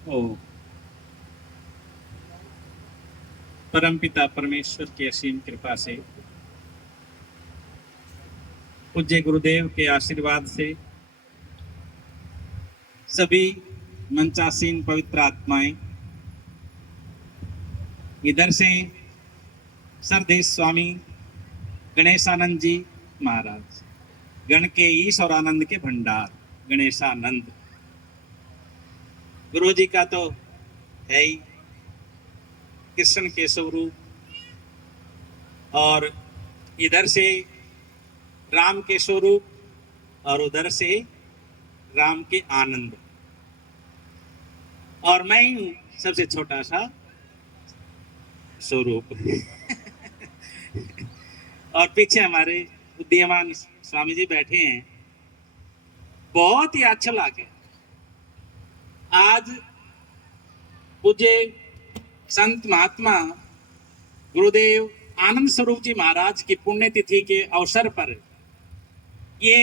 ओ परमपिता परमेश्वर की असीम कृपा से, पूज्य गुरुदेव के आशीर्वाद से सभी मंचासीन पवित्र आत्माएं, इधर से सरदेश स्वामी गणेशानंद जी महाराज, गण के ईश और आनंद के भंडार गणेशानंद गुरु जी का तो है ही कृष्ण के स्वरूप, और इधर से राम के स्वरूप और उधर से राम के आनंद, और मैं ही हूँ सबसे छोटा सा स्वरूप। और पीछे हमारे उदीयमान स्वामी जी बैठे हैं। बहुत ही अच्छा लगे आज पूज्य संत महात्मा गुरुदेव आनंद स्वरूप जी महाराज की पुण्यतिथि के अवसर पर ये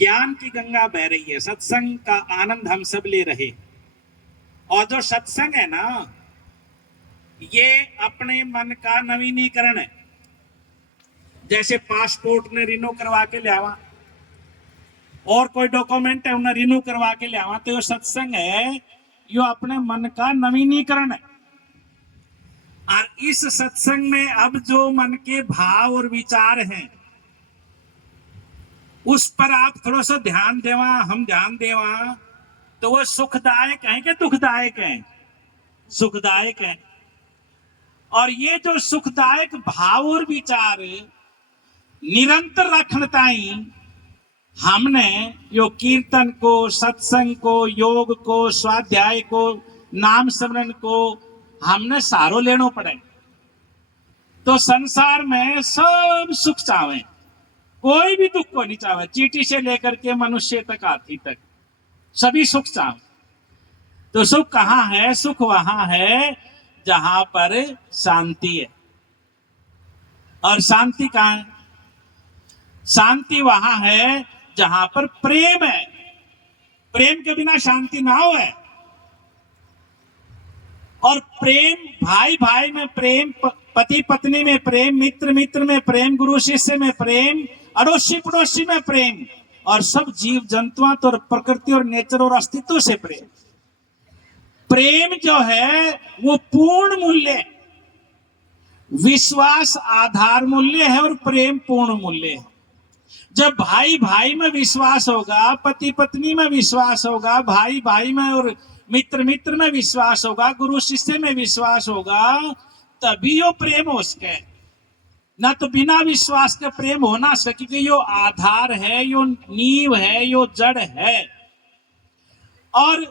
ज्ञान की गंगा बह रही है, सत्संग का आनंद हम सब ले रहे। और जो सत्संग है ना, ये अपने मन का नवीनीकरण है। जैसे पासपोर्ट ने रिन्यू करवा के लियावा और कोई डॉक्यूमेंट है उन्हें रिन्यू करवा के लियावा, तो ये सत्संग है, यो अपने मन का नवीनीकरण है। और इस सत्संग में अब जो मन के भाव और विचार हैं उस पर आप थोड़ा सा ध्यान देवा, हम ध्यान देवा, तो वो सुखदायक है कि दुखदायक है? सुखदायक है। और ये जो सुखदायक भाव और विचार निरंतर रखनता ही हमने यो कीर्तन को, सत्संग को, योग को, स्वाध्याय को, नाम स्मरण को हमने सारो लेनो पड़े। तो संसार में सब सुख चाहे, कोई भी दुख को नहीं चाहे। चींटी से लेकर के मनुष्य तक, हाथी तक, सभी सुख चाहे। तो सुख कहाँ है? सुख वहां है जहां पर शांति है। और शांति कहाँ है? शांति वहां है जहां पर प्रेम है। प्रेम के बिना शांति ना हो है। और प्रेम, भाई भाई में प्रेम, पति पत्नी में प्रेम, मित्र मित्र में प्रेम, गुरु शिष्य में प्रेम, अड़ोसी पड़ोसी में प्रेम, और सब जीव जंतुओं तो प्रकृति और नेचर और अस्तित्व से प्रेम। प्रेम जो है वो पूर्ण मूल्य है। विश्वास आधार मूल्य है और प्रेम पूर्ण मूल्य है। जब भाई भाई में विश्वास होगा, पति पत्नी में विश्वास होगा, भाई भाई में और मित्र मित्र में विश्वास होगा, गुरु शिष्य में विश्वास होगा, तभी यो प्रेम हो सके। ना तो बिना विश्वास के प्रेम हो ना सके, क्योंकि यो आधार है, यो नींव है, यो जड़ है। और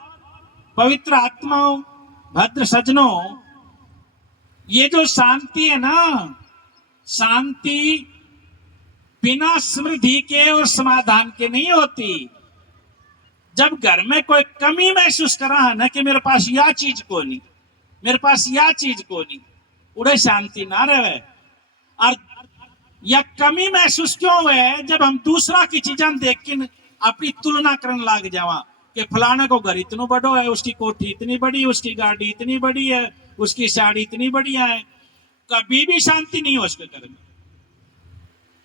पवित्र आत्माओं, भद्र सज्जनों, ये जो शांति है ना, शांति बिना समृद्धि के और समाधान के नहीं होती। जब घर में कोई कमी महसूस करा है ना कि मेरे पास यह चीज को नहीं, मेरे पास यह चीज को नहीं, उड़े शांति ना रहे। और यह कमी महसूस क्यों है? जब हम दूसरा की चीजें देख के अपनी तुलना करने लग जावा कि फलाने को घर इतना बड़ो है, उसकी कोठी इतनी बड़ी, उसकी गाड़ी इतनी बड़ी है, उसकी साड़ी इतनी बढ़िया है, कभी भी शांति नहीं हो उसके घर में।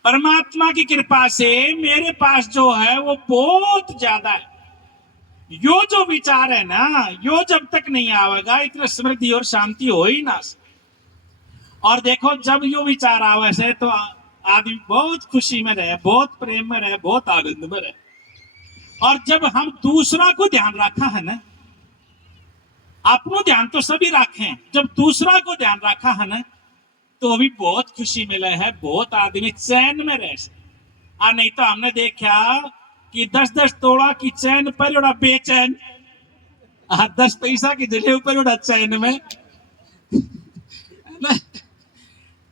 परमात्मा की कृपा से मेरे पास जो है वो बहुत ज्यादा है। यो जो विचार है ना, यो जब तक नहीं आवेगा इतना समृद्धि और शांति हो ही ना। और देखो, जब यो विचार आवे से तो आदमी बहुत खुशी में रहे, बहुत प्रेम में रहे, बहुत आनंद में रहे। और जब हम दूसरा को ध्यान रखा है ना, अपनो ध्यान तो सभी रखे, जब दूसरा को ध्यान रखा है ना, तो अभी बहुत खुशी मिले है, बहुत आदमी चैन में रहे। और नहीं तो हमने देखा कि 10-10 तोड़ा की चैन पर उड़ा बेचैन, 10 पैसा की जगह ऊपर उड़ा चैन में।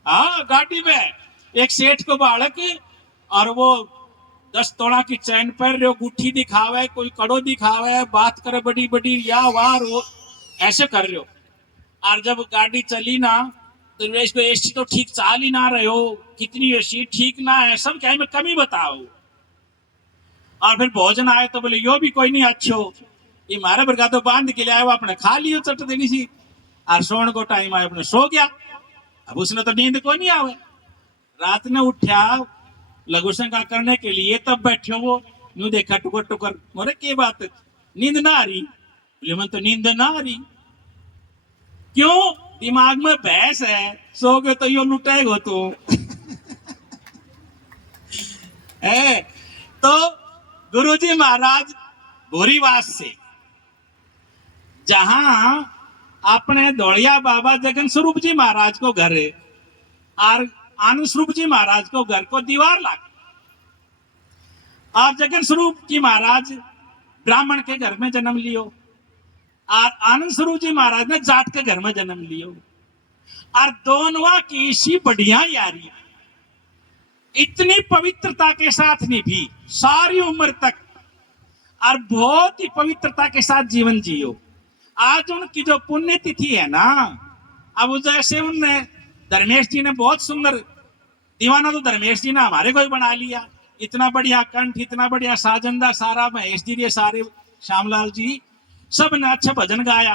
हाँ, गाड़ी में एक सेठ को बालक, और वो 10 तोड़ा की चैन पर जो गुठी दिखावे, कोई कड़ो दिखावे, बात करे बड़ी बड़ी, या वार वो ऐसे कर रहे हो। और जब गाड़ी चली ना, तो इसको एसी तो ठीक चाल ही ना रहे हो, कितनी एसी ठीक ना है, सब क्या में कमी बताओ। और फिर भोजन आए तो बोले यो भी कोई नहीं अच्छो, ये मारे बरगा तो बांध के लिया अपने खा लियो चट देनी सी और सोने को टाइम आया अपने सो गया। अब उसने तो नींद को नहीं आवे, रात ने उठा लघु शंका करने के लिए, तब बैठे वो न्यू देखा टुकर टुकर, मोरे के बात नींद ना आ रही? बोले मन तो नींद ना आ रही। क्यों? दिमाग में भैंस है, सो गए तो यो लुटेगो तू। है तो गुरुजी महाराज भोरीवास से, जहां अपने दौड़िया बाबा जगन स्वरूप जी महाराज को घर है और आनंद स्वरूप जी महाराज को घर को दीवार लाग, और जगन स्वरूप जी महाराज ब्राह्मण के घर में जन्म लियो और आनंद स्वरूप जी महाराज ने जाट के घर में जन्म लियो, और दोनों की इसी बढ़िया यारी इतनी पवित्रता के साथ निभी सारी उम्र तक, और बहुत ही पवित्रता के साथ जीवन जियो। आज उनकी जो पुण्य तिथि है ना, अब जैसे उनने धर्मेश जी ने बहुत सुंदर दीवाना, तो धर्मेश जी ने हमारे को ही बना लिया, इतना बढ़िया कंठ, इतना बढ़िया साजंदा, सारा महेश जी, सारे श्यामलाल जी, सब ने अच्छा भजन गाया।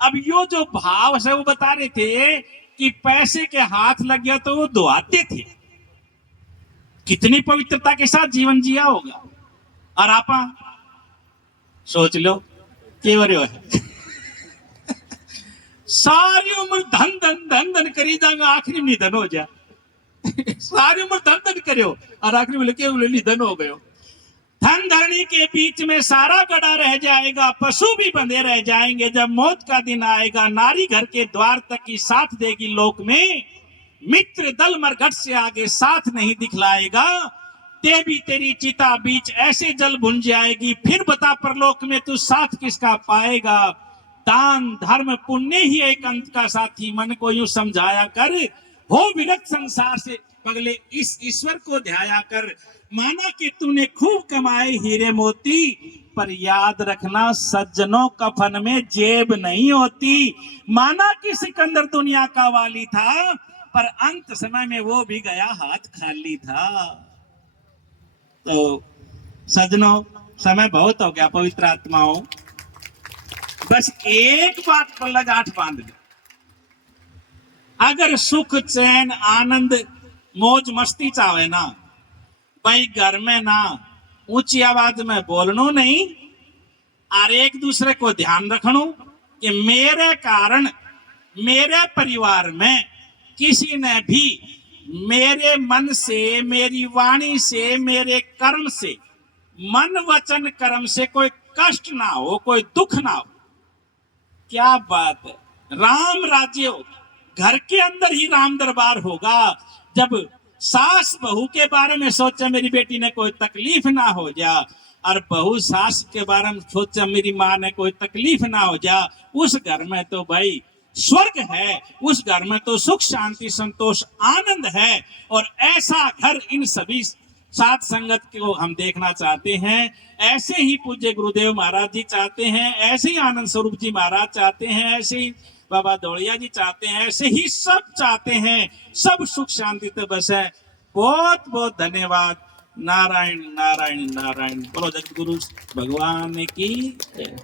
अब यो जो भाव से वो बता रहे थे कि पैसे के हाथ लग गया तो वो दुआते थे, कितनी पवित्रता के साथ जीवन जिया होगा। और आपा सोच लो के है सारी उम्र धन धन धन धन करी जाएगा, आखिरी में निधन हो जा। सारी उम्र धन धन करो और आखिरी में के निधन हो गयो। धन धरनी के बीच में सारा गड़ा रह जाएगा, पशु भी बंधे रह जाएंगे। जब मौत का दिन आएगा, नारी घर के द्वार तक की साथ देगी लोक में, मित्र दल मरघट से आगे साथ नहीं दिखलाएगा। देवी तेरी चिता बीच ऐसे जल भुन जाएगी, फिर बता परलोक में तू साथ किसका पाएगा। दान धर्म पुण्य ही एक अंत का साथी, मन को यूं समझाया कर, हो विरक्त संसार से पगले इस ईश्वर को ध्याया कर। माना कि तूने खूब कमाए हीरे मोती, पर याद रखना सज्जनों कफन में जेब नहीं होती। माना कि सिकंदर दुनिया का वाली था, पर अंत समय में वो भी गया हाथ खाली था। तो सज्जनों, समय बहुत हो गया पवित्र आत्माओं, बस एक बात पर लगाठ बांध दे। अगर सुख चैन आनंद मौज मस्ती चाहे ना भाई, घर में ना ऊंची आवाज में बोलनो नहीं, और एक दूसरे को ध्यान रखनो कि मेरे कारण मेरे परिवार में किसी ने भी मेरे मन से, मेरी वाणी से, मेरे कर्म से, मन वचन कर्म से कोई कष्ट ना हो, कोई दुख ना हो। क्या बात है, राम राज्य होगा, घर के अंदर ही राम दरबार होगा। जब सास बहू के बारे में सोचा मेरी बेटी ने कोई तकलीफ ना हो जा, और बहू सास के बारे में सोचा मेरी माँ ने कोई तकलीफ ना हो जा, उस घर में तो भाई स्वर्ग है, उस घर में तो सुख शांति संतोष आनंद है। और ऐसा घर इन सभी साथ संगत को हम देखना चाहते हैं। ऐसे ही पूज्य गुरुदेव महाराज जी चाहते हैं, ऐसे ही आनंद स्वरूप जी महाराज चाहते हैं, ऐसे ही बाबा दौड़िया जी चाहते हैं, ऐसे ही सब चाहते हैं, सब सुख शांति तो बस है। बहुत बहुत धन्यवाद। नारायण नारायण नारायण। बोलो जगत गुरु भगवान की जय।